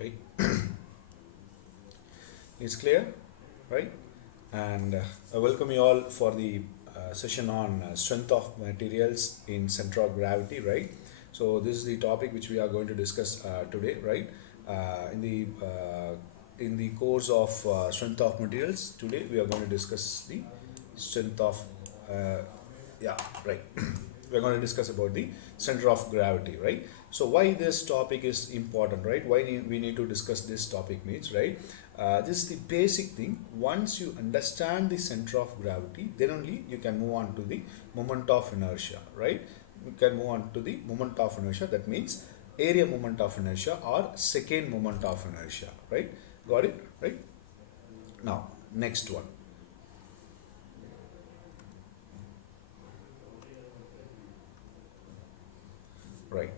right? It's clear, right? And I welcome you all for the session on strength of materials in center of gravity, right? So this is the topic which we are going to discuss today, right? In the course of strength of materials, today we are going to discuss the strength of uh, yeah, right. We're going to discuss about the center of gravity, right? So why this topic is important, right? We need to discuss this topic means, right? This is the basic thing. Once you understand the center of gravity, then only you can move on to the moment of inertia, right? You can move on to the moment of inertia. That means area moment of inertia or second moment of inertia, right? Got it, right? Now, next one. Right.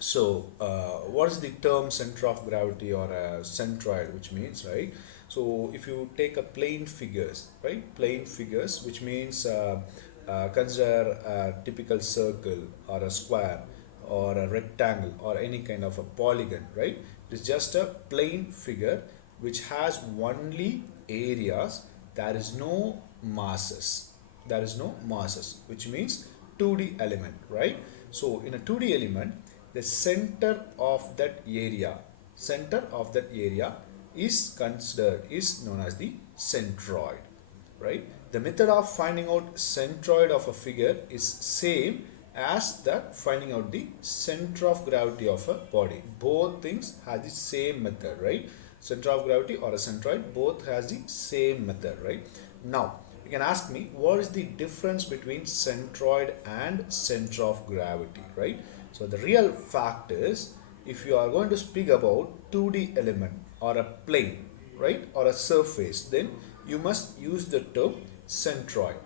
So, what is the term center of gravity or a centroid, which means, right? So, if you take a plane figures, right? Plane figures, which means consider a typical circle or a square or a rectangle or any kind of a polygon, right? It is just a plane figure which has only areas. There is no masses. There is no masses, which means 2D element, right? So in a 2D element, the center of that area is known as the centroid, right? The method of finding out centroid of a figure is same as that finding out the center of gravity of a body. Both things have the same method, right? Center of gravity or a centroid, both has the same method, right? Now you can ask me, what is the difference between centroid and center of gravity, right? So the real fact is, if you are going to speak about 2D element or a plane, right, or a surface, then you must use the term centroid.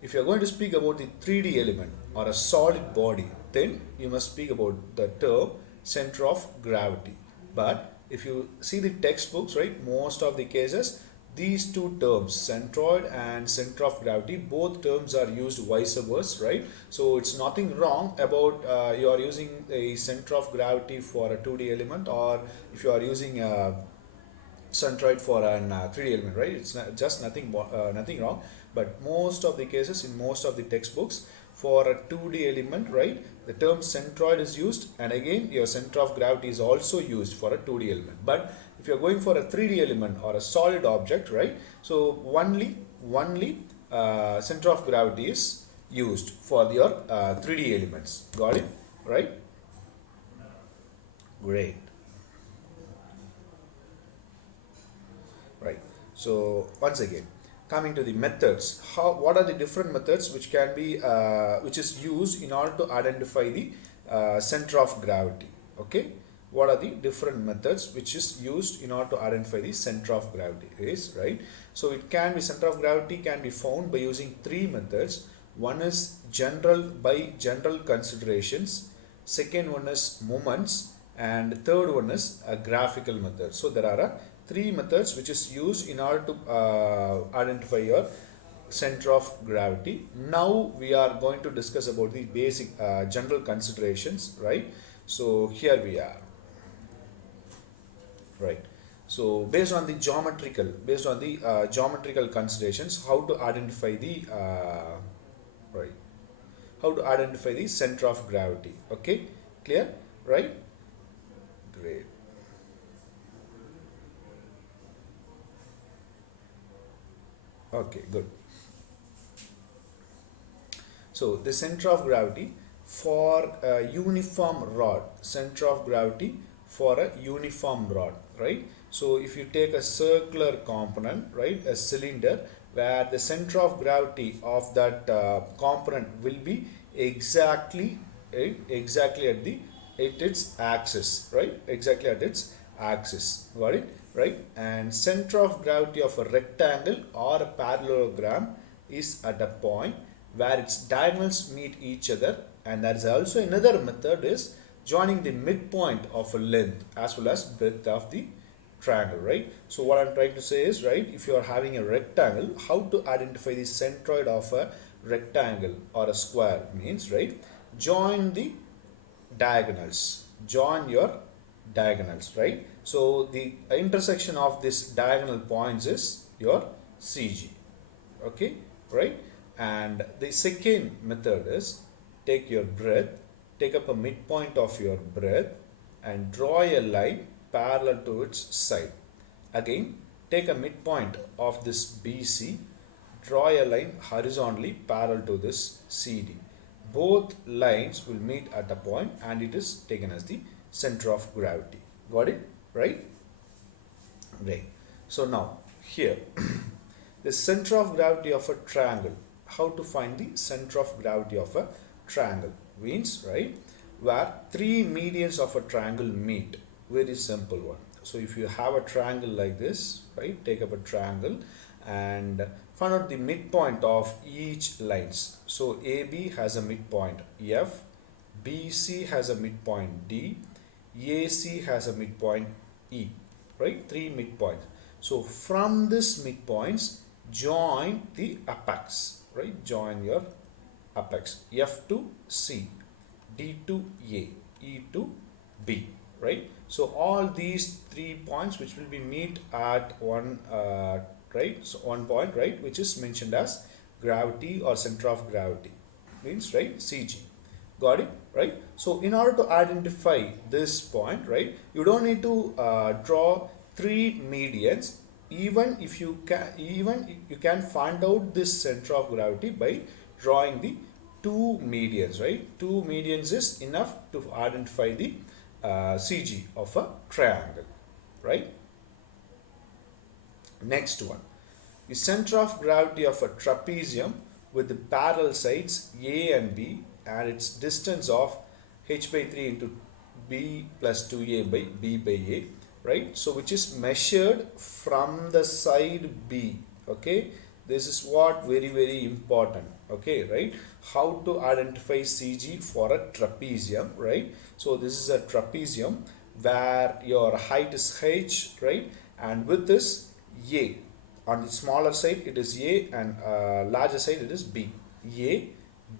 If you are going to speak about the 3D element or a solid body, then you must speak about the term center of gravity. But if you see the textbooks, right, most of the cases, these two terms, centroid and center of gravity, both terms are used vice versa, right? So it's nothing wrong about you are using a center of gravity for a 2D element, or if you are using a centroid for an 3D element, right? It's not, just nothing wrong. But most of the cases, in most of the textbooks, for a 2D element, right, the term centroid is used, and again your center of gravity is also used for a 2D element. But if you are going for a 3D element or a solid object, right, so only center of gravity is used for your 3D elements. Got it, right? Great. Right. So once again, coming to the methods, what are the different methods which can be which is used in order to identify the center of gravity? Okay, what are the different methods which is used in order to identify the center of gravity is, right? So it can be, center of gravity can be found by using three methods. One is general considerations, second one is moments, and third one is a graphical method. So there are three methods which is used in order to identify your center of gravity. Now we are going to discuss about the basic general considerations, right? So here we are, right? So based on the geometrical considerations, how to identify the right, how to identify the center of gravity. Okay, clear, right? Great. Okay, good. So the center of gravity for a uniform rod, center of gravity for a uniform rod, right? So if you take a circular component, right, a cylinder, where the center of gravity of that component will be exactly at its axis, right? Exactly at its axis. Got it, right? And center of gravity of a rectangle or a parallelogram is at a point where its diagonals meet each other. And there is also another method is joining the midpoint of a length as well as breadth of the triangle, right? So what I'm trying to say is, right, if you are having a rectangle, how to identify the centroid of a rectangle or a square means, right, join the diagonals, join your diagonals, right? So the intersection of this diagonal points is your CG, okay, right? And the second method is take your breadth, take up a midpoint of your breadth and draw a line parallel to its side. Again, take a midpoint of this BC, draw a line horizontally parallel to this CD. Both lines will meet at a point and it is taken as the center of gravity. Got it? Right? Right. So now here the center of gravity of a triangle. How to find the center of gravity of a triangle? Means, right, where three medians of a triangle meet. Very simple one. So if you have a triangle like this, right, take up a triangle and find out the midpoint of each lines. So AB has a midpoint F, BC has a midpoint D, AC has a midpoint E, right? Three midpoints. So from this midpoints, join the apex, right? Join your apex. F to C, D to A, E to B, right? So all these 3 points which will be meet at one, right? So one point, right, which is mentioned as gravity or center of gravity, means, right, CG. Got it, right? So in order to identify this point, right, you don't need to draw 3 medians. Even if you can find out this center of gravity by drawing the 2 medians, right? 2 medians is enough to identify the CG of a triangle, right? Next one, the center of gravity of a trapezium with the parallel sides A and B and its distance of h by 3 into b plus 2a by b by a, right? So which is measured from the side B, okay? This is what very important, okay, right? How to identify CG for a trapezium, right? So this is a trapezium where your height is h, right? And width is a. On the smaller side it is a and larger side it is b. A,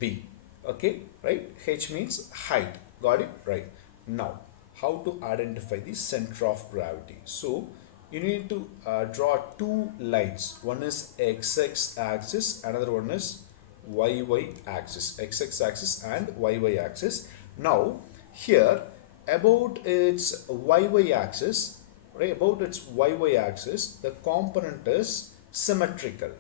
b, okay, right? H means height. Got it? Right. Now, how to identify the center of gravity? So you need to draw 2 lines. One is x-x axis, another one is y-y axis. X-x axis and y-y axis. Now here about its y-y axis, right, about its y-y axis, the component is symmetrical,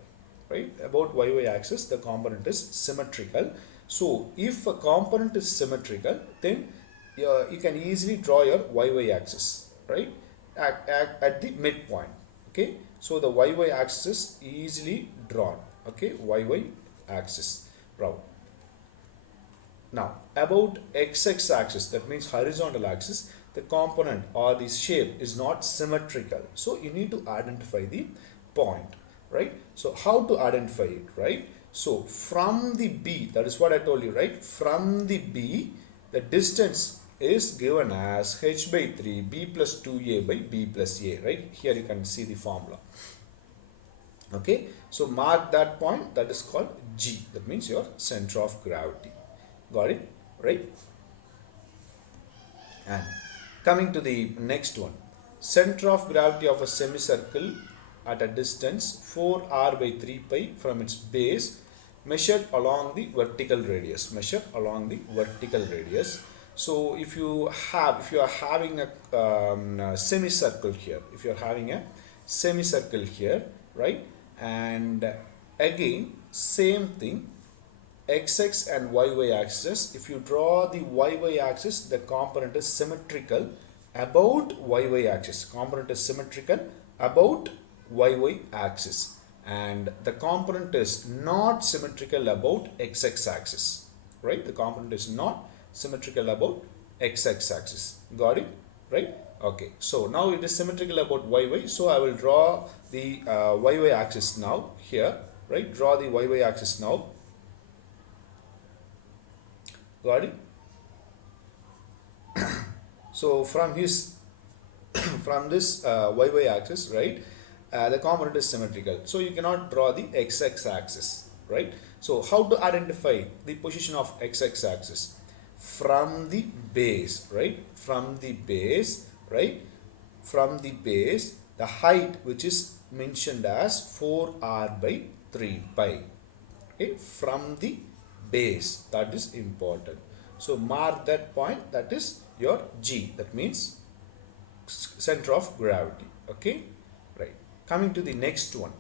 right? About y-y axis, the component is symmetrical. So if a component is symmetrical, then you can easily draw your y-y axis, right, at the midpoint, okay? So the y-y axis is easily drawn, okay? Y-y axis drawn. Now about x-x axis, that means horizontal axis, the component or the shape is not symmetrical. So you need to identify the point, right? So how to identify it, right? So from the B, that is what I told you, right? From the B, the distance is given as h by 3 b plus 2a by b plus a, right? Here you can see the formula. Okay, so mark that point, that is called G, that means your center of gravity. Got it, right? And coming to the next one, center of gravity of a semicircle at a distance 4r by 3 pi from its base, measured along the vertical radius. Measured along the vertical radius. So if you are having a semicircle here, if you are having a semicircle here, right, and again same thing, x-x and y-y axis. If you draw the y-y axis, the component is symmetrical about y-y axis. Component is symmetrical about y-y axis, and the component is not symmetrical about x-x axis, right? The component is not symmetrical about x-x axis. Got it, right? Okay, so now it is symmetrical about y-y, so I will draw the y-y axis now here, right? Draw the y-y axis now. Got it? So from his from this y-y axis, right, the component is symmetrical, so you cannot draw the x-x axis, right? So how to identify the position of x-x axis? From the base, right? From the base, right? From the base, the height which is mentioned as 4r by 3 pi. Okay, from the base, that is important. So mark that point, that is your G, that means center of gravity. Okay, right. Coming to the next one,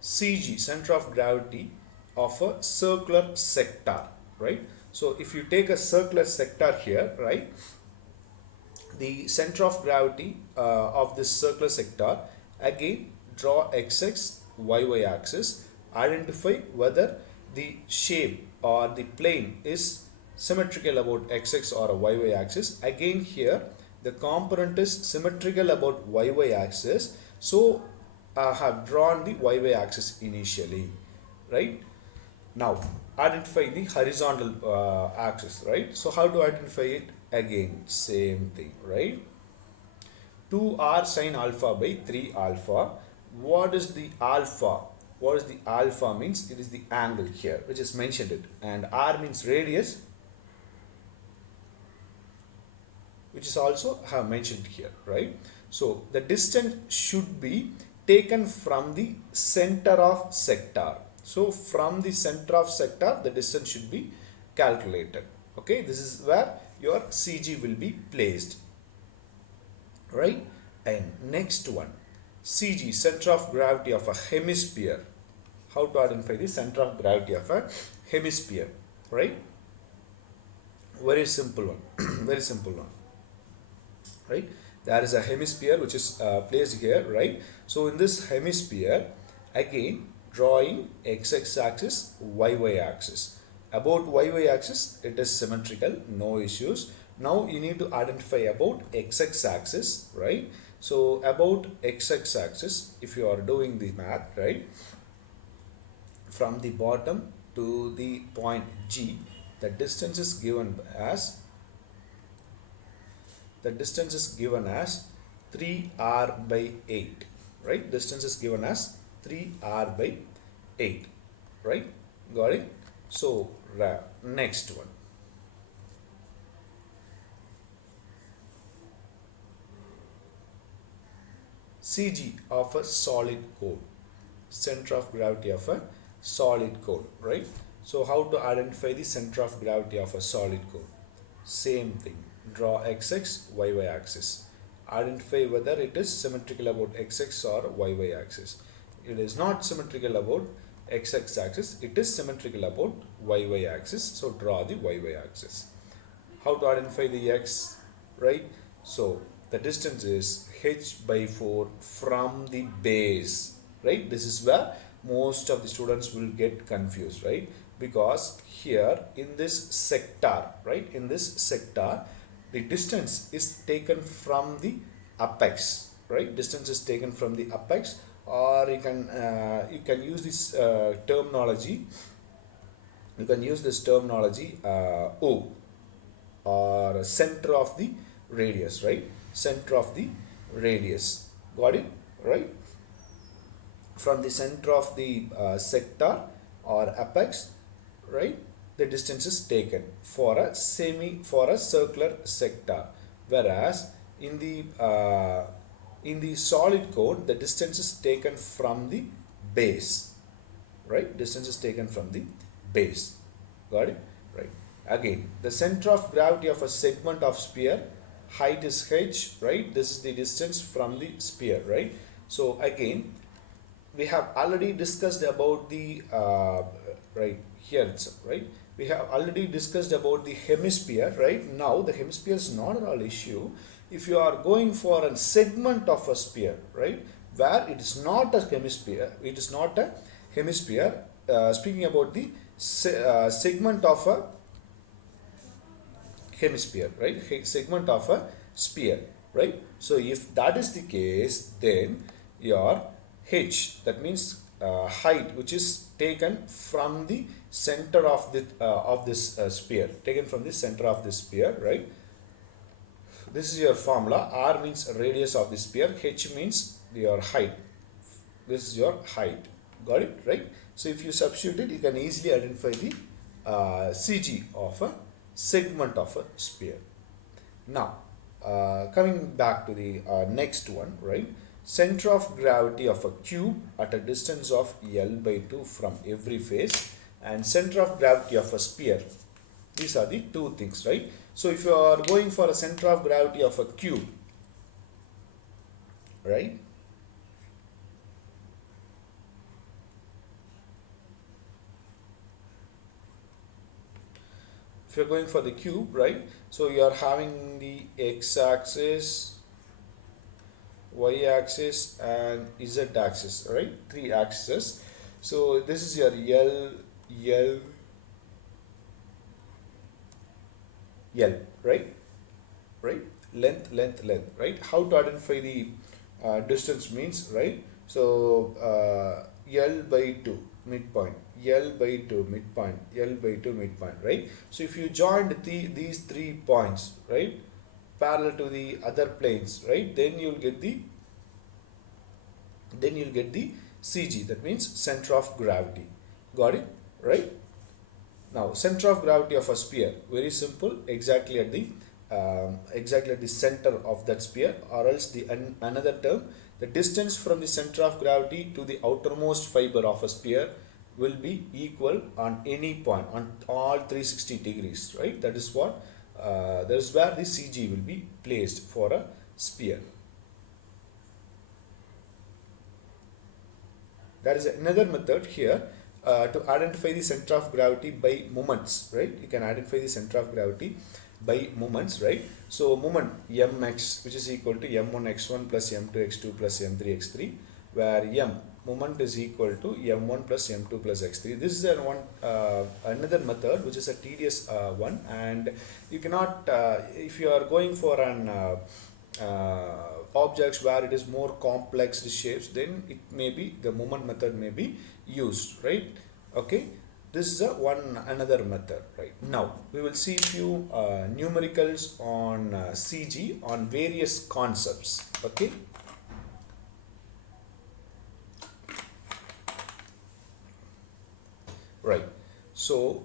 CG, center of gravity of a circular sector, right? So if you take a circular sector here, right, the center of gravity of this circular sector, again draw xx yy axis, identify whether the shape or the plane is symmetrical about xx or a yy axis. Again here the component is symmetrical about yy axis, so I have drawn the yy axis initially, right? Now identify the horizontal axis, right? So how to identify it? Again same thing, right? 2r sine alpha by 3 alpha. What is the alpha? What is the alpha means? It is the angle here which is mentioned it, and r means radius, which is also have mentioned here, right? So the distance should be taken from the center of sector. So from the center of sector, the distance should be calculated. Okay, this is where your CG will be placed, right? And next one, CG, center of gravity of a hemisphere. How to identify the center of gravity of a hemisphere, right? Very simple one. Very simple one, right? There is a hemisphere which is placed here, right? So in this hemisphere, again drawing x-axis axis, y-y axis. About y-y axis, it is symmetrical, no issues. Now you need to identify about x-axis axis, right? So about x-axis axis, if you are doing the math, right, from the bottom to the point G, the distance is given as 3r by 8, right? Distance is given as 3r by 8, right? Got it? So next one, CG of a solid cone, center of gravity of a solid cone, right? So how to identify the center of gravity of a solid cone? Same thing, draw xx yy axis, identify whether it is symmetrical about xx or yy axis. It is not symmetrical about xx axis, it is symmetrical about yy axis, so draw the yy axis. How to identify the x, right? So the distance is h by 4 from the base, right? This is where most of the students will get confused, right? Because here in this sector, right, in this sector, the distance is taken from the apex, right? Distance is taken from the apex, or you can use this terminology. You can use this terminology O, or center of the radius, right? Center of the radius. Got it, right? From the center of the sector or apex, right, the distance is taken for a circular sector, whereas in the solid cone, the distance is taken from the base, right? Distance is taken from the base. Got it, right? Again, the center of gravity of a segment of sphere, height is h, right? This is the distance from the sphere, right? So again, we have already discussed about the right here itself, right? We have already discussed about the hemisphere, right? Now the hemisphere is not at all issue. If you are going for a segment of a sphere, right, where it is not a hemisphere, speaking about the segment of a hemisphere, right? Segment of a sphere, right? So if that is the case, then your h, that means height, which is taken from the center of this sphere, taken from the center of this sphere, right? This is your formula. R means radius of the sphere, h means your height. This is your height. Got it, right? So if you substitute it, you can easily identify the CG of a segment of a sphere. Now coming back to the next one, right? Center of gravity of a cube at a distance of L by 2 from every face, and center of gravity of a sphere. These are the two things, right? So if you are going for a center of gravity of a cube, right? If you're going for the cube, right? So you are having the x-axis, y-axis and z-axis, right? Three axes. So this is your L, right? Right? Length, length, length, right? How to identify the distance means, right? So L by 2 midpoint, L by 2 midpoint, L by 2 midpoint, right? So if you joined these 3 points, right, parallel to the other planes, right, then you'll get the CG, that means center of gravity. Got it? Right? Now center of gravity of a sphere, very simple, exactly at the center of that sphere, or else the another term, the distance from the center of gravity to the outermost fiber of a sphere will be equal on any point on all 360 degrees, right? That is what that is where the CG will be placed for a sphere. There is another method here to identify the center of gravity by moments, right? You can identify the center of gravity by moments, right? So moment mx, which is equal to m1x1 plus m2x2 plus m3x3, where moment is equal to m1 plus m2 plus x3. This is another method which is a tedious one, and you cannot if you are going for an objects where it is more complex shapes, then it may be the moment method may be used, right? Okay, this is another method. Right, now we will see few numericals on CG on various concepts. Okay, right. So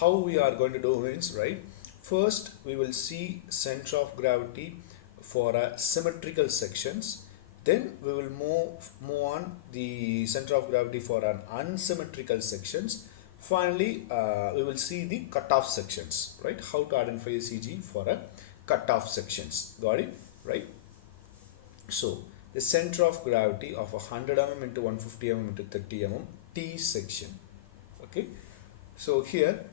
how we are going to do is, right, first we will see center of gravity for symmetrical sections, then we will move on the center of gravity for an unsymmetrical sections. Finally we will see the cutoff sections, right? How to identify CG for a cutoff sections. Got it? Right? So the center of gravity of 100 mm into 150 mm into 30 mm T section. Okay, so here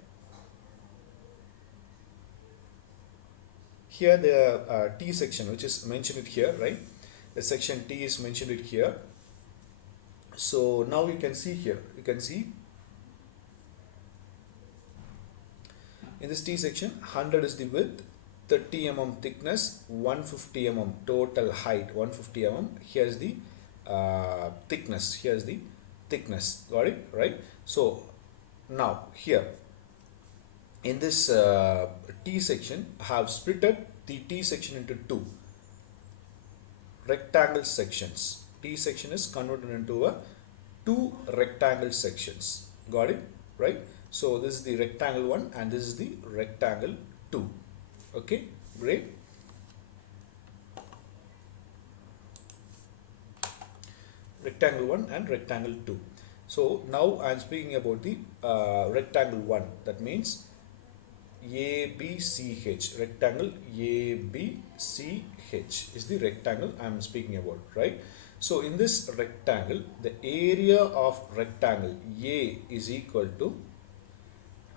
the T section, which is mentioned it here, right? The section T is mentioned it here. So now you can see here, you can see in this T section, 100 is the width, 30 mm thickness, 150 mm total height, 150 mm. Here's the thickness. Here's the thickness. Got it? Right? So now here in this T section, I have splitted the T section into two rectangle sections. T section is converted into two rectangle sections. Got it? Right? So this is the rectangle 1 and this is the rectangle 2. Okay, great. Rectangle 1 and rectangle 2. So now I am speaking about the rectangle 1. That means ABCH. Rectangle ABCH is the rectangle I am speaking about, right? So in this rectangle, the area of rectangle A is equal to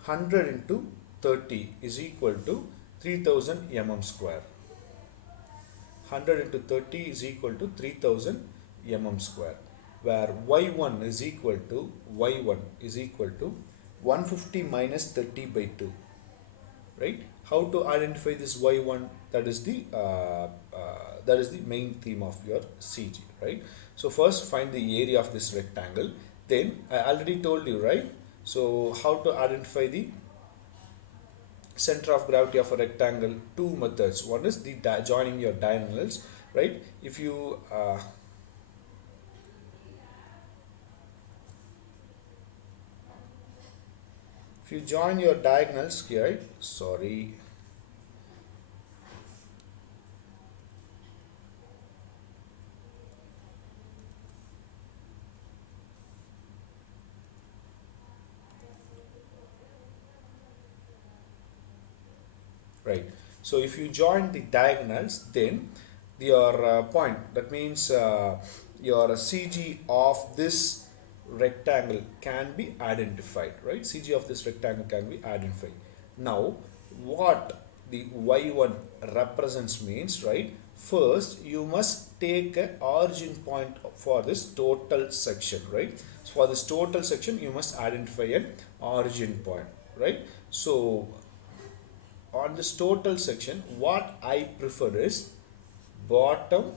100 into 30 is equal to 3000 mm square. 100 into 30 is equal to 3000 mm square, where y1 is equal to 150 minus 30 by 2. Right? How to identify this y1? That is the main theme of your CG, right? So first find the area of this rectangle. Then I already told you, right? So how to identify the center of gravity of a rectangle? Two methods. One is the joining your diagonals, right? If you join your diagonals here, sorry, right? So if you join the diagonals, then your point, that means your CG of this rectangle can be identified, right? CG of this rectangle can be identified. Now what the y1 represents means, right, first you must take an origin point for this total section, right? So for this total section you must identify an origin point, right? So on this total section, what I prefer is bottom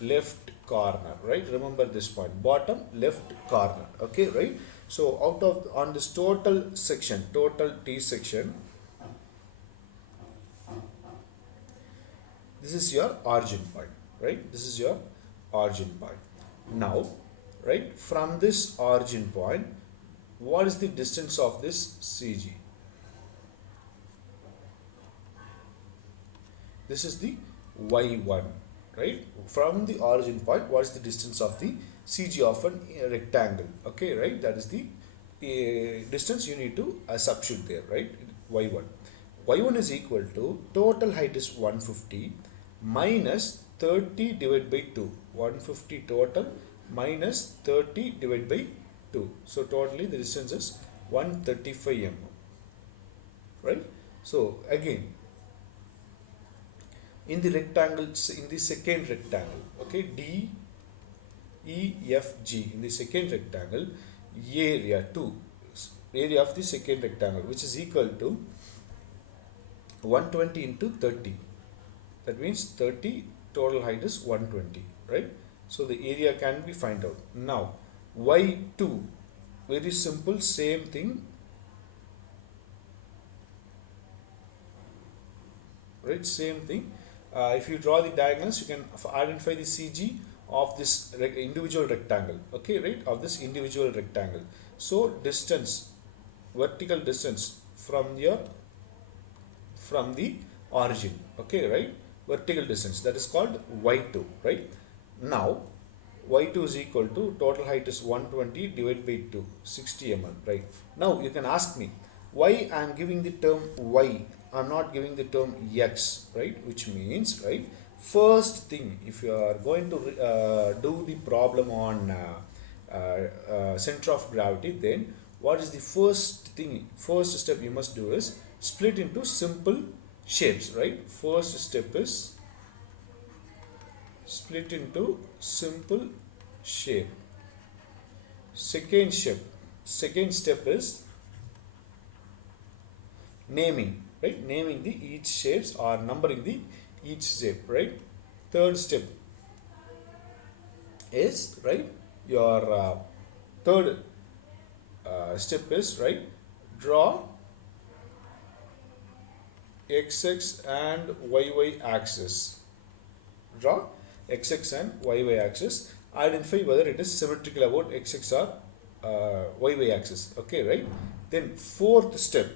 left corner, right? Remember this point, bottom left corner, okay, right? So out of on this total section, total T section, this is your origin point, right? This is your origin point. Now, right, from this origin point, what is the distance of this CG? This is the y1, right? From the origin point, what is the distance of the CG of a rectangle? Okay, right? That is the distance you need to substitute there, right? y1. y1 is equal to total height is 150 minus 30 divided by 2. 150 total minus 30 divided by 2. So totally the distance is 135 mm, right? So again, in the rectangle, in the second rectangle, okay, D, E, F, G, in the second rectangle, area 2, area of the second rectangle, which is equal to 120 into 30. That means 30, total height is 120, right? So the area can be find out. Now, y2, very simple, same thing, right? Same thing. If you draw the diagonals, you can identify the CG of this individual rectangle, okay, right, of this individual rectangle. So distance, vertical distance from the origin, okay, right, vertical distance, that is called y2, right? Now y2 is equal to total height is 120 divided by 2, 60 mm, right? Now you can ask me why I am giving the term y, I am not giving the term x, right? Which means, right, first thing, if you are going to do the problem on center of gravity, then what is the first thing, first step you must do is split into simple shapes, right? First step is split into simple shape. Second step is naming, right? Naming the each shapes or numbering the each shape, right? Third step is, right, your third step is, right, draw xx and yy axis. Draw xx and yy axis. Identify whether it is symmetrical about xx or yy axis. Okay, right? Then fourth step,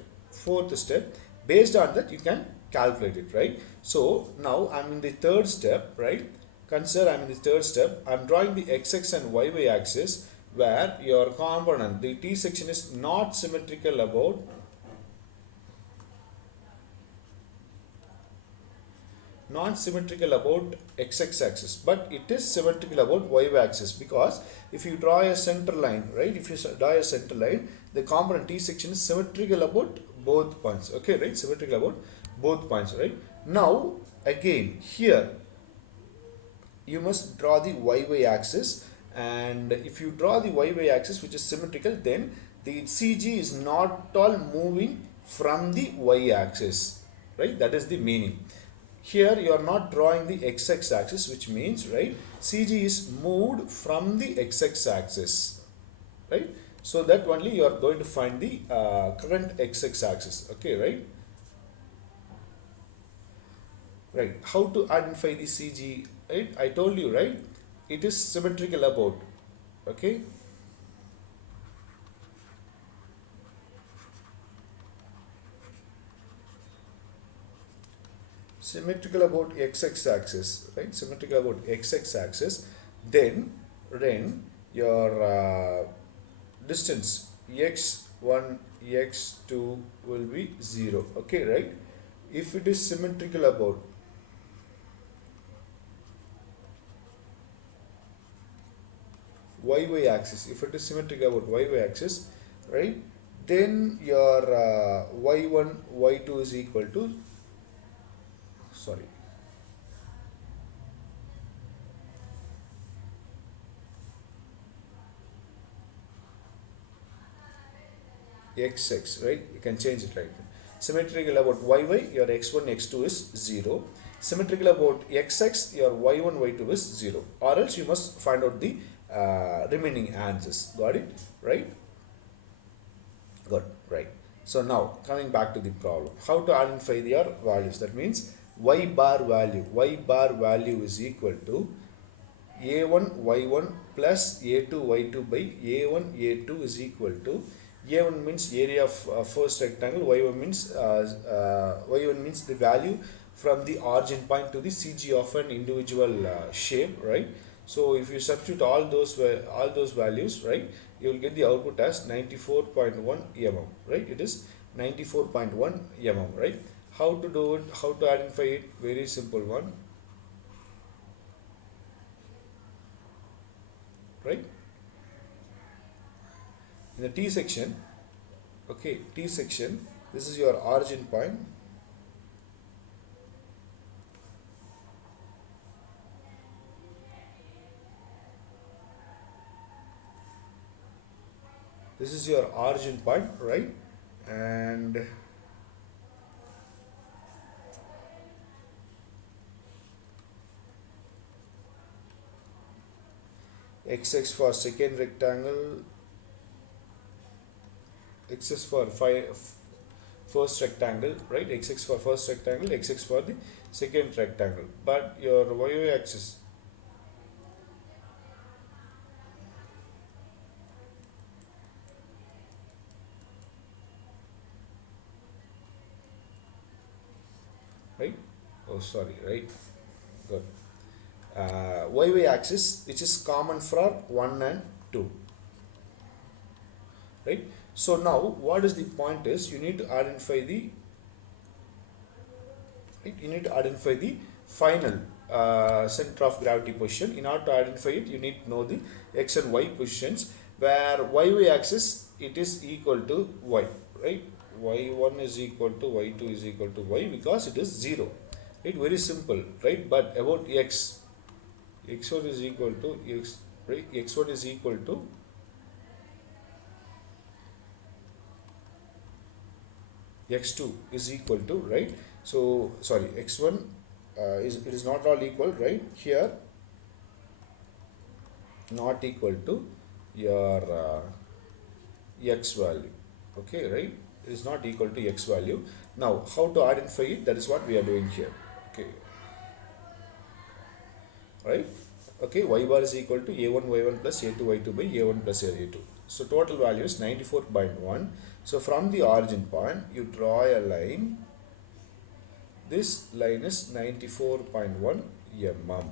based on that you can calculate it, right? So now I'm in the third step, right? Consider I'm in the third step. I'm drawing the xx and yy axis where your component, the T section, is not symmetrical about non-symmetrical about x-axis axis, but it is symmetrical about y-axis, because if you draw a center line, right, if you draw a center line, the component T section is symmetrical about both points, okay, right, symmetrical about both points, right? Now again here you must draw the y-y axis, and if you draw the y-y axis which is symmetrical, then the CG is not all moving from the y-axis, right? That is the meaning. Here you are not drawing the x-x axis, which means, right, CG is moved from the x-x axis, right? So that only you are going to find the current x-x axis, okay, right? Right, how to identify the CG, right? I told you, right, it is symmetrical about, okay? Symmetrical about x-x axis, right? Symmetrical about x-x axis. Then your distance x1 x2 will be 0. Okay, right? If it is symmetrical about y axis, if it is symmetrical about y axis, right, then your y1 y2 is equal to, sorry, xx, right? You can change it, right? Symmetrical about y, your x1 x2 is 0. Symmetrical about xx, your y1 y2 is 0, or else you must find out the remaining answers. Got it? Right? Good, right. So now coming back to the problem, how to identify their values? That means y bar value is equal to a1 y1 plus a2 y2 by a1 a2 is equal to, a1 means area of first rectangle, y1 means the value from the origin point to the CG of an individual shape, right? So if you substitute all those values, right, you will get the output as 94.1 mm, right? It is 94.1 mm, right? How to do it? How to identify it? Very simple one, right? In the T section, okay, T section, this is your origin point. This is your origin point, right? And xx for second rectangle, xx for first rectangle, right? Xx for first rectangle, xx for the second rectangle. But your y axis, right? Oh, sorry, right? Good. Y axis, which is common for 1 and 2, right? So now what is the point is, you need to identify the, right, you need to identify the final center of gravity position. In order to identify it, you need to know the x and y positions, where y axis it is equal to y, right? y1 is equal to y2 is equal to y, because it is 0, right? Very simple, right? But about x, x1 is equal to x, right? x1 is equal to x2 is equal to, right? So sorry, x1 it is not all equal, right? Here not equal to your x value, okay, right? It is not equal to x value. Now how to identify it? That is what we are doing here, okay, right? Okay, y bar is equal to a1 y1 plus a2 y2 by a1 plus a2. So total value is 94.1. So from the origin point, you draw a line. This line is 94.1 mm.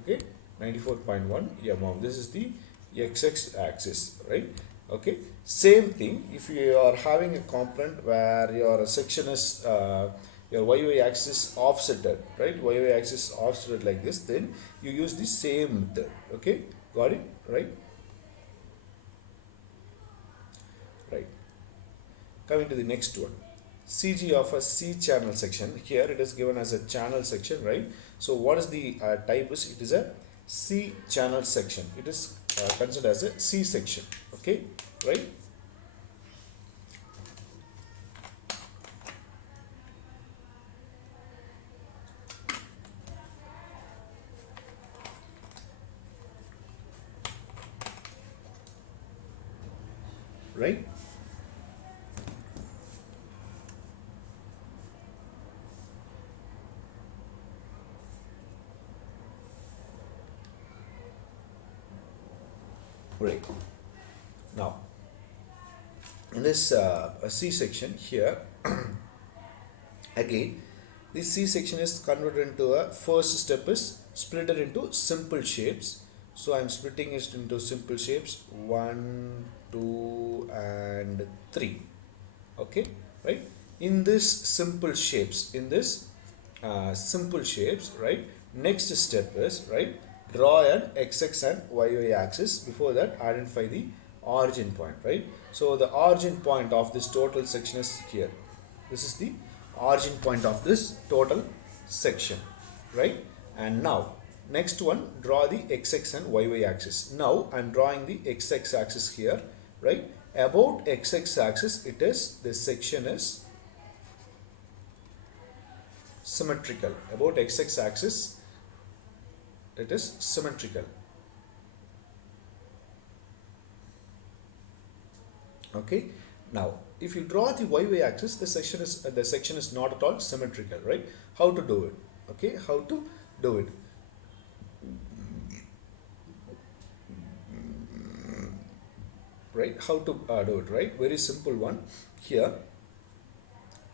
Okay, 94.1 mm. This is the x axis, right? Okay, same thing. If you are having a component where your section is your y axis offsetted, right? Y axis offsetted like this, then you use the same method. Okay, got it, right? Right. Coming to the next one, CG of a C channel section. Here it is given as a channel section, right? So what is the type is? It is a C channel section. It is considered as a C section. Okay, right? Right? Right. Now, in this C section here, again, this C section is converted into a first step is split it into simple shapes. So I'm splitting it into simple shapes 1, 2 and 3. Okay, right? In this simple shapes, simple shapes, right? Next step is, right, draw an x and y axis. Before that, identify the origin point, right? So the origin point of this total section is here. This is the origin point of this total section, right? And now next one, draw the x and y axis. Now I'm drawing the x axis here, right? About x axis, it is, this section is symmetrical. About x axis, it is symmetrical. Okay. Now, if you draw the y axis, the section is not at all symmetrical, right? How to do it? Okay, how to do it? Right? How to do it? Right? Very simple one here.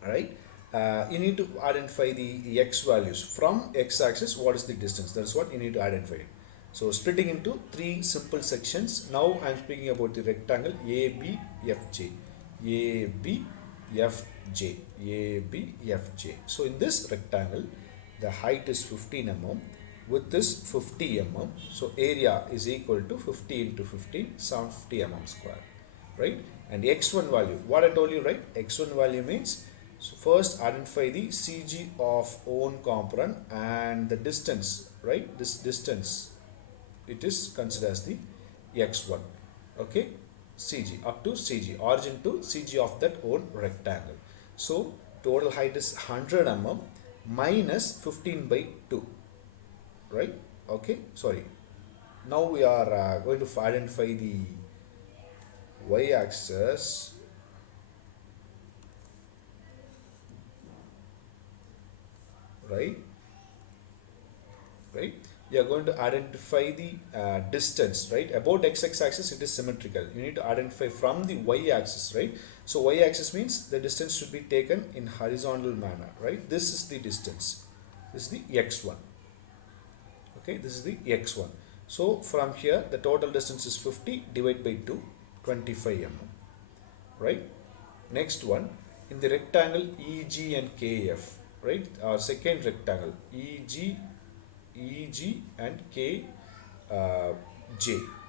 Right? You need to identify the x values from x axis. What is the distance? That is what you need to identify. So splitting into 3 simple sections. Now I am speaking about the rectangle ABFJ. ABFJ. ABFJ. So in this rectangle, the height is 15 mm, width is 50 mm. So area is equal to 50 into 15, 750 mm square. Right? And the x1 value, what I told you, right? x1 value means, so first identify the CG of own component and the distance, right? This distance, it is considered as the x1. Okay, CG up to CG, origin to CG of that own rectangle. So total height is 100 mm minus 15 by 2, right? Okay, sorry. Now we are going to identify the y-axis. Right? You are going to identify the distance, right? About x-axis, it is symmetrical. You need to identify from the y-axis, right? So y-axis means the distance should be taken in horizontal manner, right? This is the distance. This is the x1. Okay, this is the x1. So from here, the total distance is 50 divided by 2, 25 mm, right? Next one, in the rectangle EG and KF, right? Our second rectangle EG and KJ,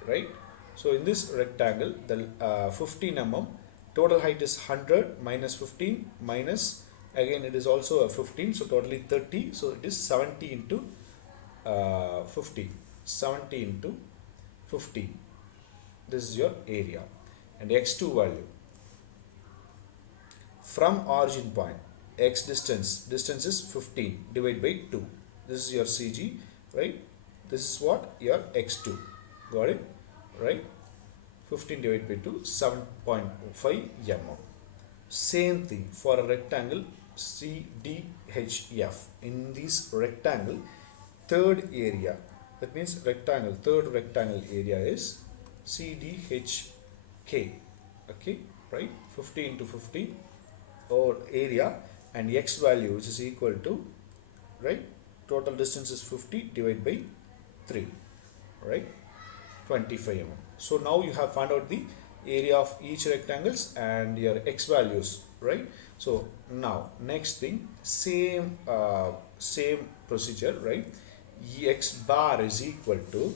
right? So in this rectangle, the 15 mm, total height is 100 minus 15 minus, again it is also a 15, so totally 30, so it is 70 into 50, 70 into 50. This is your area. And x2 value, from origin point, x distance is 15 divided by 2. This is your CG, right? This is what? Your x2. Got it? Right? 15 divided by 2, 7.5 mm. Same thing for a rectangle CDHF. In this rectangle, third area, that means rectangle, third rectangle area is CDHK. Okay, right? 50 into 50 or area, and x value, which is equal to, right, total distance is 50 divided by 3, right, 25 mm. So now you have found out the area of each rectangles and your x values, right? So now next thing, same procedure, right? X bar is equal to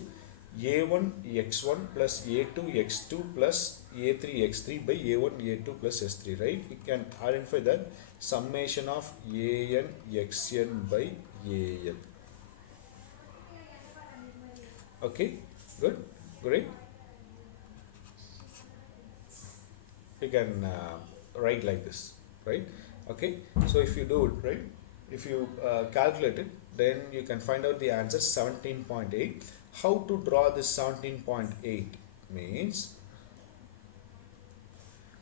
a1 x1 plus a2 x2 plus a3 x3 by a1 a2 plus s3, right? You can identify that summation of an xn by an. Okay, good, great. You can write like this, right? Okay, so if you do it, right, if you calculate it, then you can find out the answer 17.8. How to draw this 17.8 means,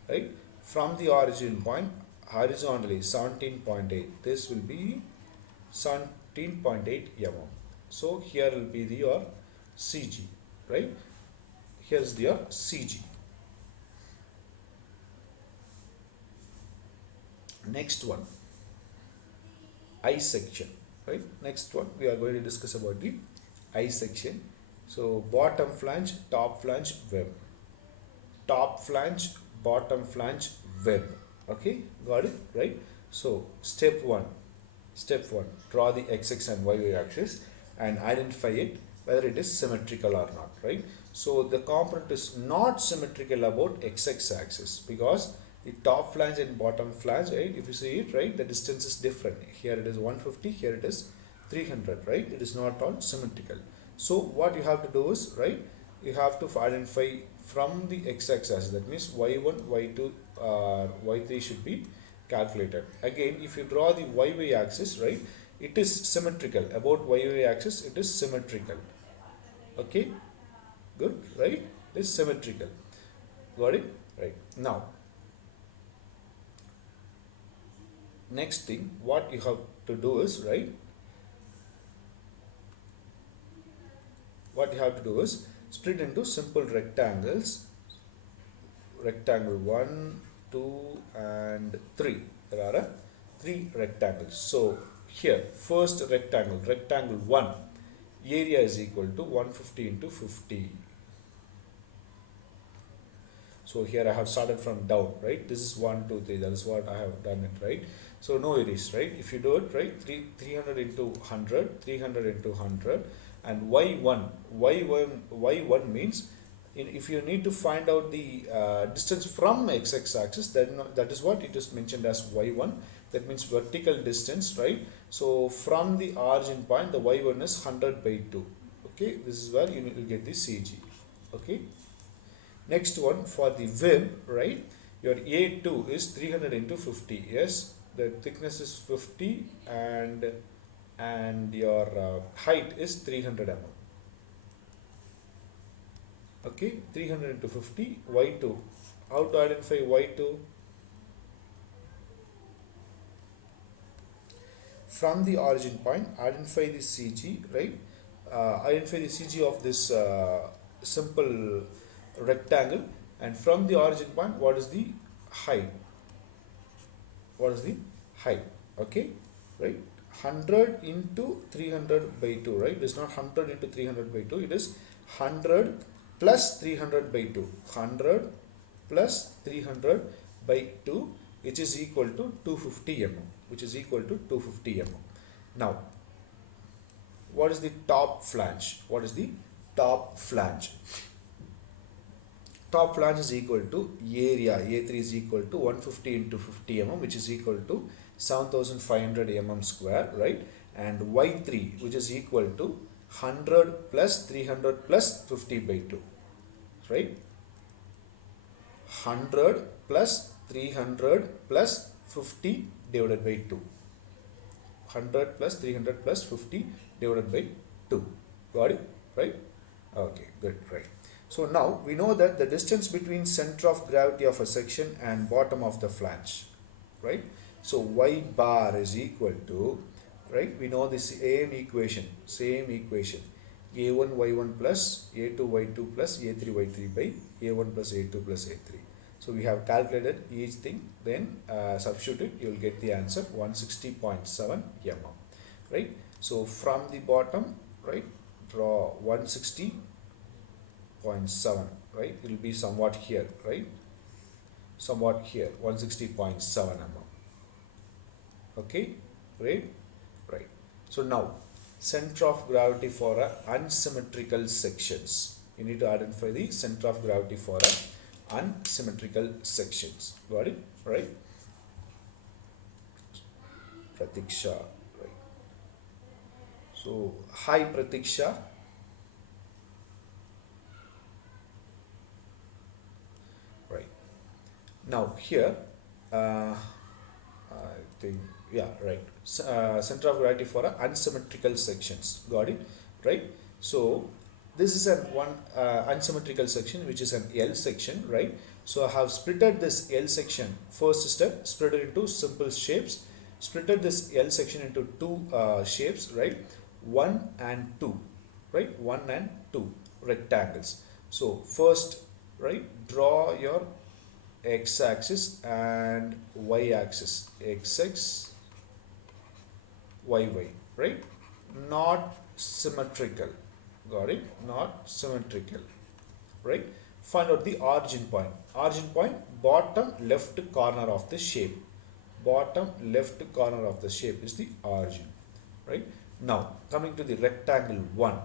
right, from the origin point horizontally 17.8, this will be 17.8 mm. So here will be your CG, right? Here is your CG. Next one, I section, right? Next one we are going to discuss about the I section. So bottom flange, top flange, web. Top flange, bottom flange, web. Okay, got it, right? So step one, draw the x and y axis and identify it whether it is symmetrical or not, right? So the component is not symmetrical about x axis because the top flange and bottom flange, right? If you see it, right, the distance is different. Here it is 150, here it is 300, right? It is not all symmetrical. So what you have to do is, right, you have to identify from the x-axis, that means y1, y2, y3 should be calculated. Again, if you draw the y axis, right, it is symmetrical. About y axis, it is symmetrical. Okay, good, right? It is symmetrical. Got it? Right. Now, next thing, what you have to do is, right, what you have to do is split into simple rectangles. Rectangle 1, 2 and 3. There are 3 rectangles. So here, first rectangle, rectangle 1, area is equal to 150 into 50. So here I have started from down, right? This is 1, 2, 3. That is what I have done it, right? So no worries, right? If you do it, right, 300 into 100, 300 into 100, and y1 means if you need to find out the distance from x-axis, then that is what it is mentioned as y1. That means vertical distance, right? So from the origin point, the y1 is 100 by 2. Okay, this is where you will get the CG. Okay. Next one for the web, right? Your A2 is 300 into 50. Yes, the thickness is 50 and your height is 300 mm. Okay, 300 into 50, y2. How to identify y2? From the origin point, identify the CG, right? Identify the CG of this simple rectangle, and from the origin point, what is the height? What is the height? Okay, right? 100 into 300 by 2, right? It is not 100 into 300 by 2, it is 100 plus 300 by 2. 100 plus 300 by 2, which is equal to 250 mm. Which is equal to 250 mm. Now, what is the top flange? What is the top flange? Top flange is equal to area. A3 is equal to 150 into 50 mm, which is equal to 7500 mm square, right? And y3, which is equal to 100 plus 300 plus 50 by 2, right? 100 plus 300 plus 50 divided by 2. 100 plus 300 plus 50 divided by 2. Got it? Right? Okay, good, right. So now we know that the distance between center of gravity of a section and bottom of the flange, right? So y bar is equal to, right, we know this same equation, a1 y1 plus a2 y2 plus a3 y3 by a1 plus a2 plus a3. So we have calculated each thing, then substitute it, you will get the answer 160.7 mm, right? So from the bottom, right, draw 160.7, right? It will be somewhat here, right? Somewhat here, 160.7 mm. Okay, right? Right. So now, center of gravity for unsymmetrical sections. You need to identify the center of gravity for unsymmetrical sections. Got it? Right? Pratiksha. Right. So, hi Pratiksha. Right. Now here, I think, yeah, right. Center of gravity for unsymmetrical sections. Got it? Right? So, this is one unsymmetrical section, which is an L section, right? So I have splitted this L section. First step, split it into simple shapes. Splitted this L section into two shapes, right? 1 and 2, right? 1 and 2 rectangles. So first, right, draw your x-axis and y-axis. X, y, right? Not symmetrical. Got it? Not symmetrical, right? Find out the origin point. Origin point, bottom left corner of the shape. Bottom left corner of the shape is the origin, right? Now, coming to the rectangle 1.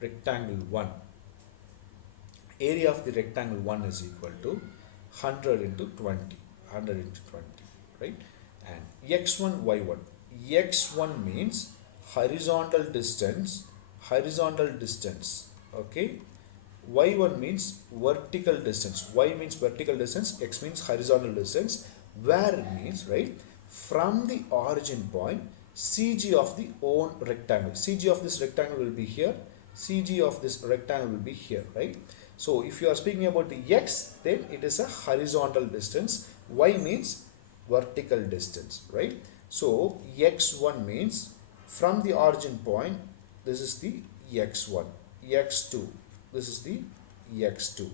Rectangle 1. Area of the rectangle 1 is equal to 100 into 20. 100 into 20, right? And x1, y1. x1 means horizontal distance, okay? Y1 means vertical distance. Y means vertical distance, x means horizontal distance, where means, right, from the origin point, CG of the own rectangle. CG of this rectangle will be here, CG of this rectangle will be here, right? So if you are speaking about the x, then it is a horizontal distance. Y means vertical distance, right? So x1 means from the origin point, this is the x1, x2, this is the x2,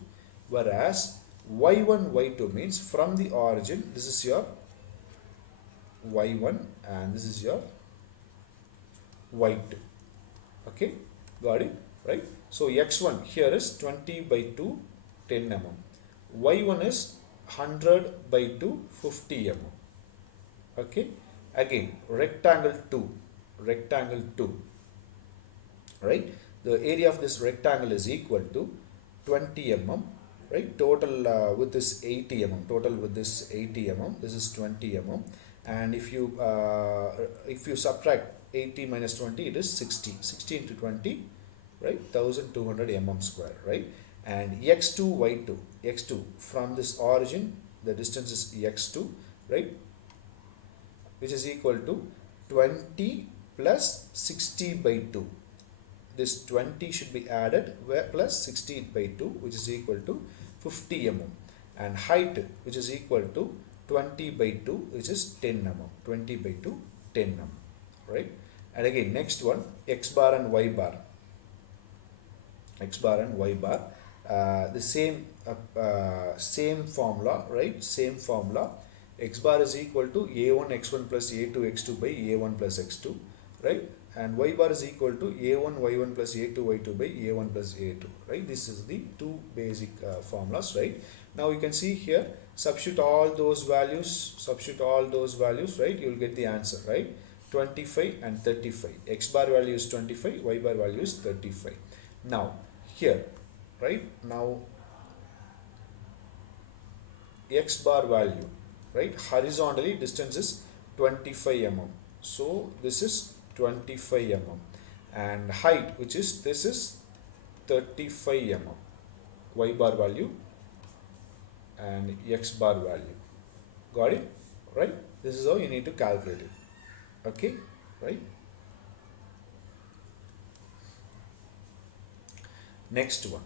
whereas y1, y2 means from the origin, this is your y1 and this is your y2. Okay, got it, right? So x1 here is 20 by 2, 10 mm. Y1 is 100 by 2, 50 mm. Okay, again rectangle 2, right? The area of this rectangle is equal to 20 mm, right? Total width is 80 mm. Total width is 80 mm. This is 20 mm. And if you subtract 80 minus 20, it is 60. 60 into 20, right? 1200 mm square, right? And x2, y2, x2 from this origin, the distance is x2, right? Which is equal to 20 plus 60 by 2. This 20 should be added plus 60 by 2, which is equal to 50 mm. And height, which is equal to 20 by 2, which is 10 mm. 20 by 2, 10 mm, right? And again, next one, x bar and y bar. X bar and y bar. The same formula, right? Same formula. X bar is equal to a1 x1 plus a2 x2 by a1 plus x2, right? And y bar is equal to a1 y1 plus a2 y2 by a1 plus a2, right? This is the two basic formulas, right? Now you can see here, substitute all those values, right? You will get the answer, right? 25 and 35. X bar value is 25, y bar value is 35. Now here, right? Now x bar value, right? Horizontally distance is 25 mm. So this is 25 mm. And height, which is, this is 35 mm. Y bar value and x bar value. Got it? Right? This is how you need to calculate it. Okay? Right? Next one.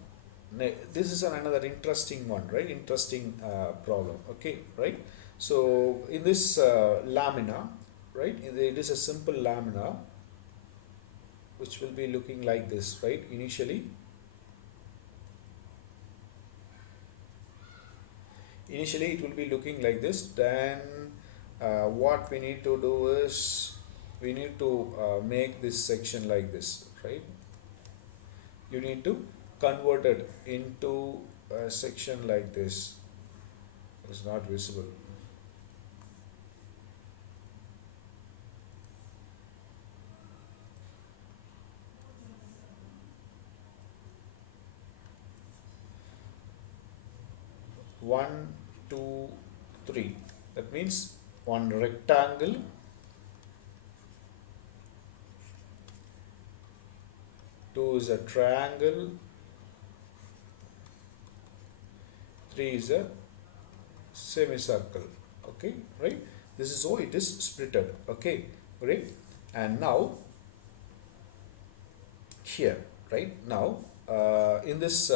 This is another interesting one, right? Interesting problem. Okay? Right? So in this lamina, right? It is a simple lamina which will be looking like this, right? Initially it will be looking like this. Then what we need to do is we need to make this section like this, right? You need to convert it into a section like this. It's not visible. One, two, three. That means one rectangle, two is a triangle, three is a semicircle. Okay, right? This is how it is splitted. Okay, right? And now here, right? Now in this,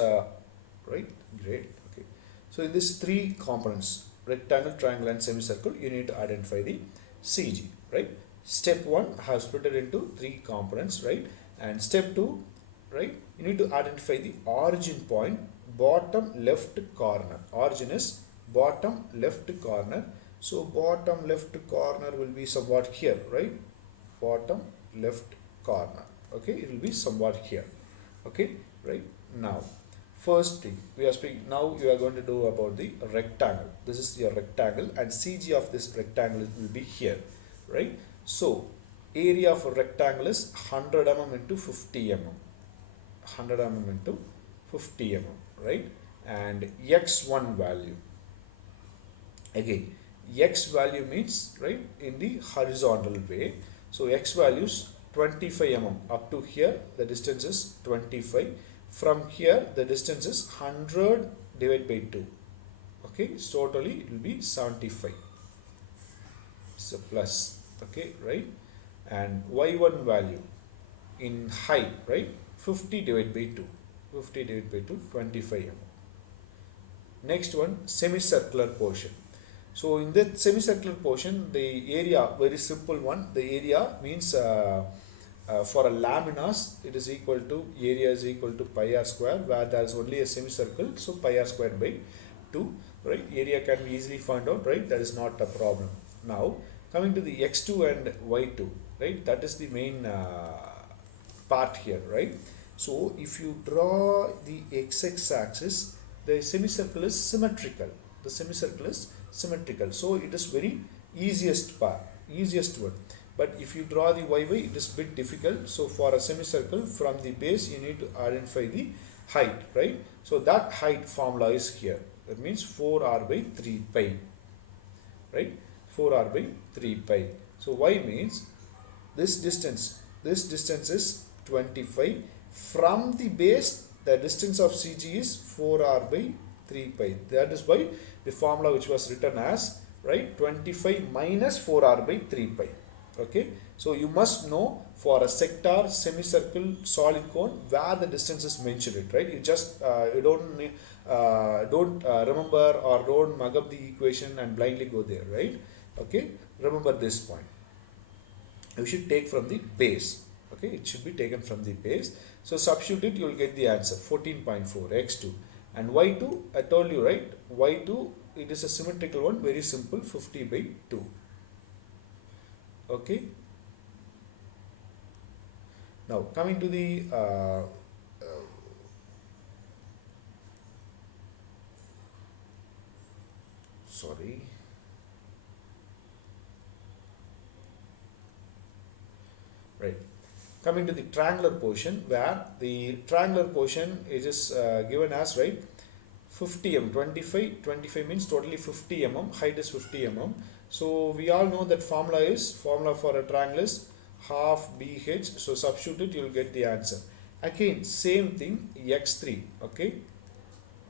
right? Great. Okay. So in these three components, rectangle, triangle and semicircle, you need to identify the CG, right? Step 1 has split it into three components, right? And step 2, right? You need to identify the origin point, bottom left corner. Origin is bottom left corner. So bottom left corner will be somewhat here, right? Bottom left corner. Okay, it will be somewhat here. Okay, right? Now, first thing we are speaking now, you are going to do about the rectangle. This is your rectangle, and CG of this rectangle will be here, right? So, area of a rectangle is 100 mm into 50 mm. 100 mm into 50 mm, right? And x1 value, again, x value means, right, in the horizontal way. So x values 25 mm up to here, the distance is 25. From here the distance is 100 divided by 2. Okay, so totally it will be 75. So plus, okay, right? And y1 value in height, right, 50 divided by 2. 50 divided by 2, 25 mm. Next one, semicircular portion. So in that semicircular portion, the area, very simple one, the area means for a laminas, it is equal to, area is equal to pi r square, where there is only a semicircle, so pi r square by 2, right? Area can be easily found out, right? That is not a problem. Now, coming to the x2 and y2, right? That is the main part here, right? So if you draw the x axis, the semicircle is symmetrical. The semicircle is symmetrical. So it is very easiest part, easiest one. But if you draw the y, it is bit difficult. So for a semicircle, from the base, you need to identify the height, right? So that height formula is here. That means 4r by 3 pi, right? 4r by 3 pi. So y means this distance is 25. From the base, the distance of CG is 4r by 3 pi. That is why the formula which was written as, right, 25 minus 4r by 3 pi. Okay, so you must know for a sector, semicircle, solid cone, where the distance is mentioned, right? You just you don't remember or don't mug up the equation and blindly go there, right? Okay, remember this point. You should take from the base. Okay, it should be taken from the base. So substitute it, you will get the answer 14.4 x2. And y2, I told you, right? Y2, it is a symmetrical one, very simple, 50 by 2. Okay. Now coming to the sorry. Right. Coming to the triangular portion, where the triangular portion is given as, right, 50 mm, 25 means totally 50 mm, height is 50 mm. So we all know that formula for a triangle is half BH. So substitute it, you will get the answer. Again, same thing, x3, okay,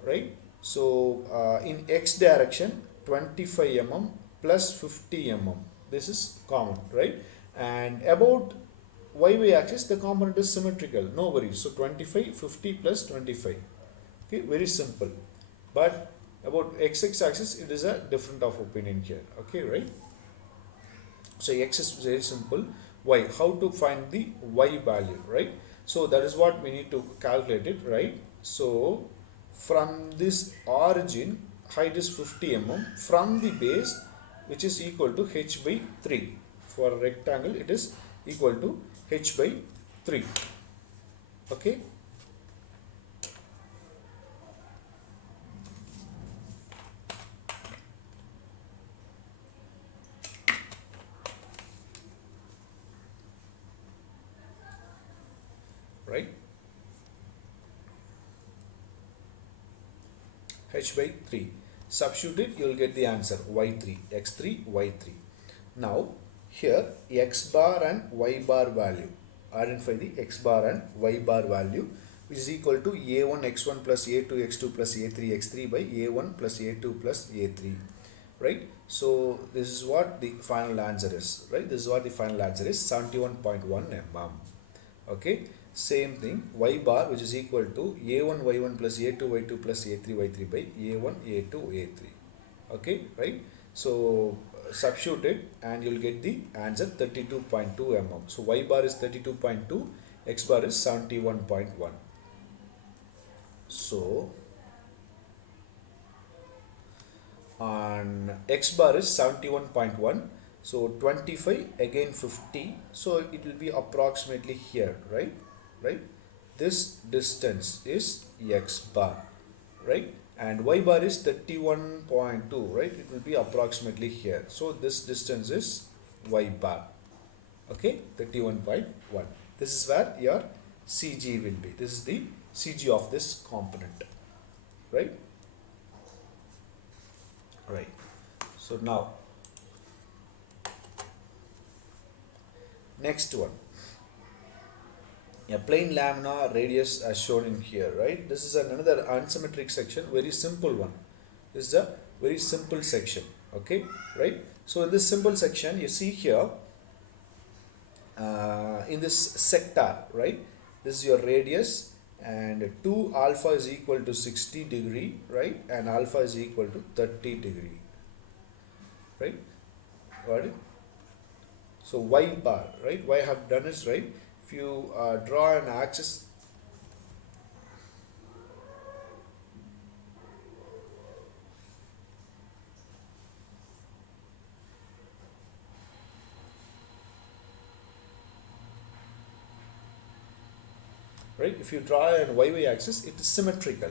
right? So in x direction, 25 mm plus 50 mm. This is common, right? And about y axis, the component is symmetrical, no worries. So 25, 50 plus 25. Okay, very simple. But about x axis, it is a different of opinion here. Okay, right? So x is very simple. Y, how to find the y value, right? So that is what we need to calculate it, right? So from this origin, height is 50 mm. From the base, which is equal to h by 3. For a rectangle, it is equal to h by 3. Okay. Right. H by 3. Substitute it, you will get the answer y3, x3, y3. Now here x bar and y bar value. Identify the x bar and y bar value, which is equal to a1 x1 plus a2 x2 plus a3 x3 by a1 plus a2 plus a3. Right? So this is what the final answer is. Right? This is what the final answer is, 71.1 mm. Okay. Same thing, y bar, which is equal to a1 y1 plus a2 y2 plus a3 y3 by a1 a2 a3. Okay, right? So substitute it and you will get the answer 32.2 mm. So y bar is 32.2, x bar is 71.1. So on x bar is 71.1. So 25 again 50. So it will be approximately here, right? Right? this distance is x bar, right? And y bar is 31.2, right? It will be approximately here. So this distance is y bar, okay? 31.1. This is where your CG will be. This is the CG of this component, right? Right. So now, next one. A plain lamina radius as shown in here, right? This is another unsymmetric section, very simple one. This is a very simple section, okay, right? So in this simple section, you see here, in this sector, right? This is your radius, and 2 alpha is equal to 60 degree, right? And alpha is equal to 30 degree, right? Got it? So y bar, right? Why I have done is, right? If you draw an axis, right? If you draw an y axis, it is symmetrical.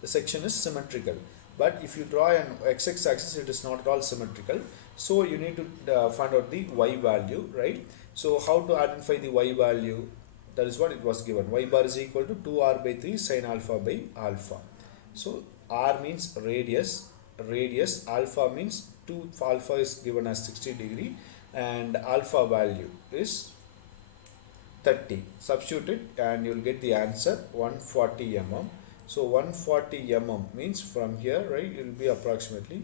The section is symmetrical. But if you draw an x axis, it is not at all symmetrical. So you need to find out the y value, right? So how to identify the y value? That is what it was given. Y bar is equal to 2r by 3 sine alpha by alpha. So r means radius, alpha means 2 alpha is given as 60 degree, and alpha value is 30. Substitute it and you will get the answer 140 mm. So 140 mm means from here, right, it will be approximately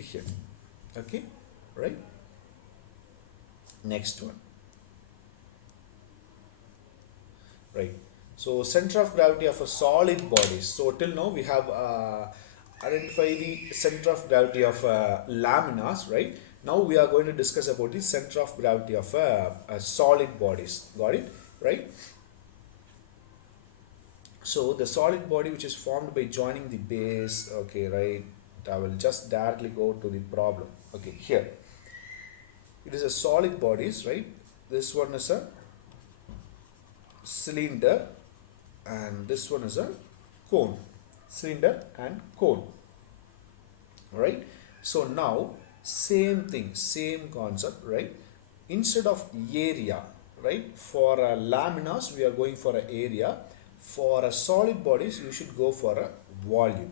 here, okay, right? Next one, right? So center of gravity of a solid body. So till now we have identified the center of gravity of laminas, right? Now we are going to discuss about the center of gravity of solid bodies. Got it? Right? So the solid body which is formed by joining the base, okay, right? I will just directly go to the problem. Okay, here. It is a solid bodies, right? This one is a cylinder and this one is a cone. Cylinder and cone. Right? So now, same thing, same concept, right? Instead of area, right? For laminas, we are going for an area. For a solid bodies, you should go for a volume.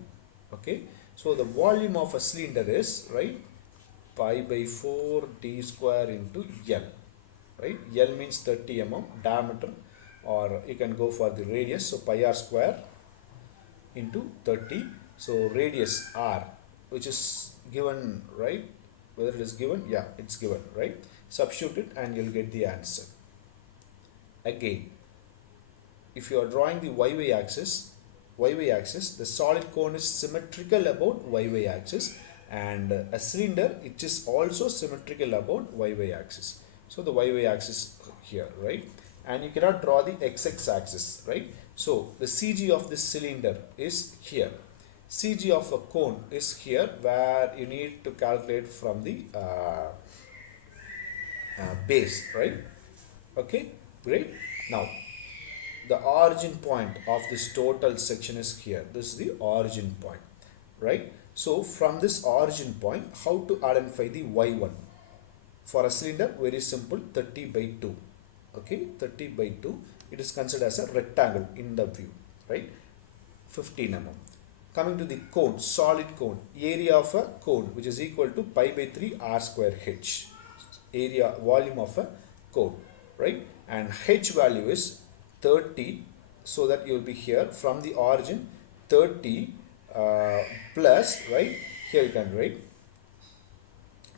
Okay? So the volume of a cylinder is, right, pi by 4 d square into L. Right? L means 30 mm diameter, or you can go for the radius. So pi r square into 30. So radius r, which is given, right? Whether it is given, yeah, it's given, right? Substitute it and you'll get the answer. Again, if you are drawing the y axis, the solid cone is symmetrical about y axis, and a cylinder, it is also symmetrical about y axis. So the y axis here, right? And you cannot draw the x axis, right? So the CG of this cylinder is here. CG of a cone is here, where you need to calculate from the base, right? Okay, great. Now, the origin point of this total section is here. This is the origin point, right? So, from this origin point, how to identify the y1? For a cylinder, very simple, 30 by 2. Okay, 30 by 2. It is considered as a rectangle in the view, right? 15 mm. Coming to the cone, solid cone, area of a cone, which is equal to pi by 3 r square h. Area, volume of a cone, right? And h value is 30, so that you will be here from the origin 30 plus, right? Here you can write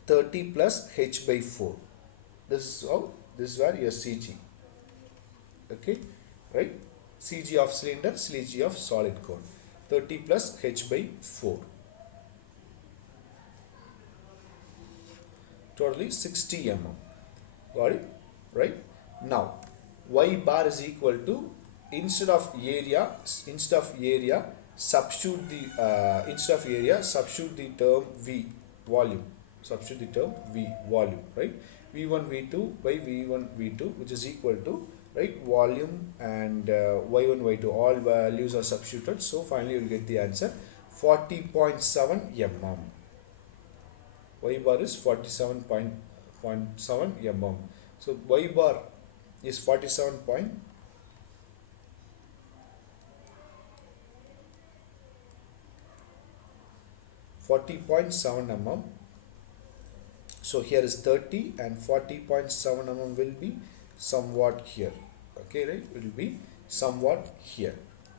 30 plus h by 4. This is how, this is where your CG. Okay, right? CG of cylinder, CG of solid cone. 30 plus h by 4. Totally 60 mm. Got it? Right? Now, y bar is equal to, instead of area, substitute the term V, volume. Substitute the term V, volume, right? v1 v2 by v1 v2, which is equal to, right, volume and y1 y2, all values are substituted, so finally you will get the answer 40.7 mm. Y bar is 47.7 mm. So y bar is 47.7 mm. So here is 30 and 40.7 mm will be somewhat here. Okay, right? It will be somewhat here.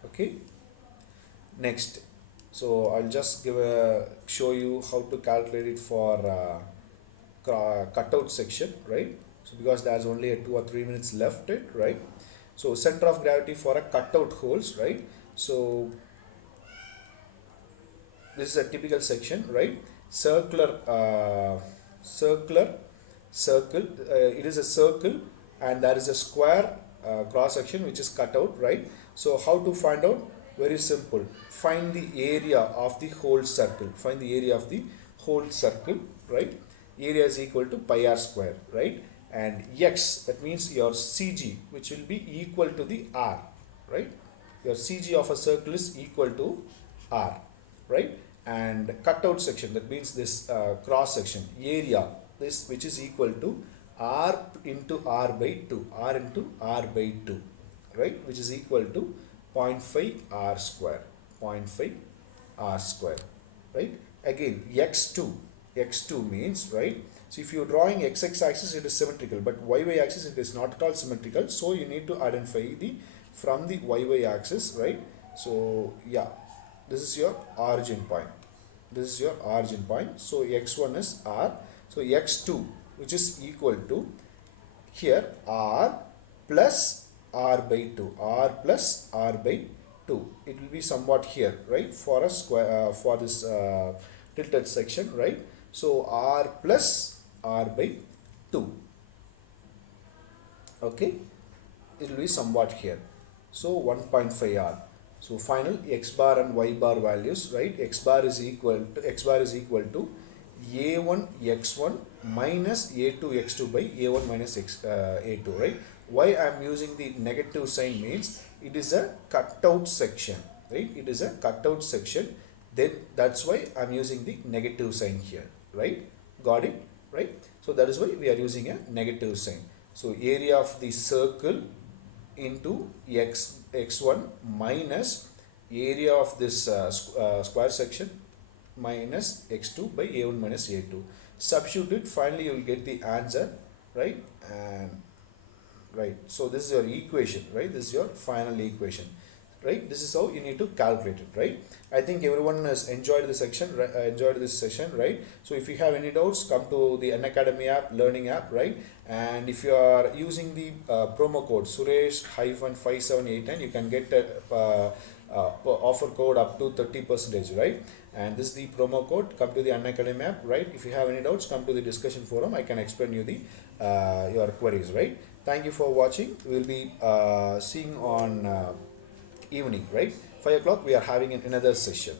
Okay. Next, so I'll just show you how to calculate it for cutout section, right? So because there's only 2 or 3 minutes left, right? So center of gravity for a cutout holes, right? So this is a typical section, right? Circle. It is a circle, and there is a square cross section which is cut out, right? So how to find out? Very simple. Find the area of the whole circle. Find the area of the whole circle, right? Area is equal to pi r square, right? And x, that means your CG, which will be equal to the r, right? Your CG of a circle is equal to r, right? And cutout section, that means this cross section area, this which is equal to r into r by 2, r into r by 2, right? Which is equal to 0.5 r square, 0.5 r square, right? Again, x2 means, right? So if you're drawing x axis, it is symmetrical, but y axis it is not at all symmetrical. So you need to identify the from the y axis, right? So yeah, this is your origin point. This is your origin point. So x1 is r. So x2, which is equal to here r plus r by 2, r plus r by 2. It will be somewhat here, right? For a square, for this tilted section, right? So r plus r by 2. Okay, it will be somewhat here. So 1.5 r. So final x bar and y bar values, right? X bar is equal to a1 x1 minus a2 x2 by a1 minus a2, right? Why I am using the negative sign means it is a cutout section, right? It is a cutout section. Then that's why I am using the negative sign here, right? Got it, right? So that is why we are using a negative sign. So area of the circle into x1 minus area of this square section minus x2 by a1 minus a2. Substitute it, finally you will get the answer, right? And right, so this is your equation, right? This is your final equation, right? This is how you need to calculate it, right? I think everyone has enjoyed this section, right? So if you have any doubts, come to the Unacademy app, learning app, right? And if you are using the promo code Suresh-5789, you can get a offer code up to 30%, right? And this is the promo code. Come to the Unacademy app, right? If you have any doubts, come to the discussion forum. I can explain you the your queries, right? Thank you for watching. We will be seeing on evening, right? 5 o'clock we are having another session.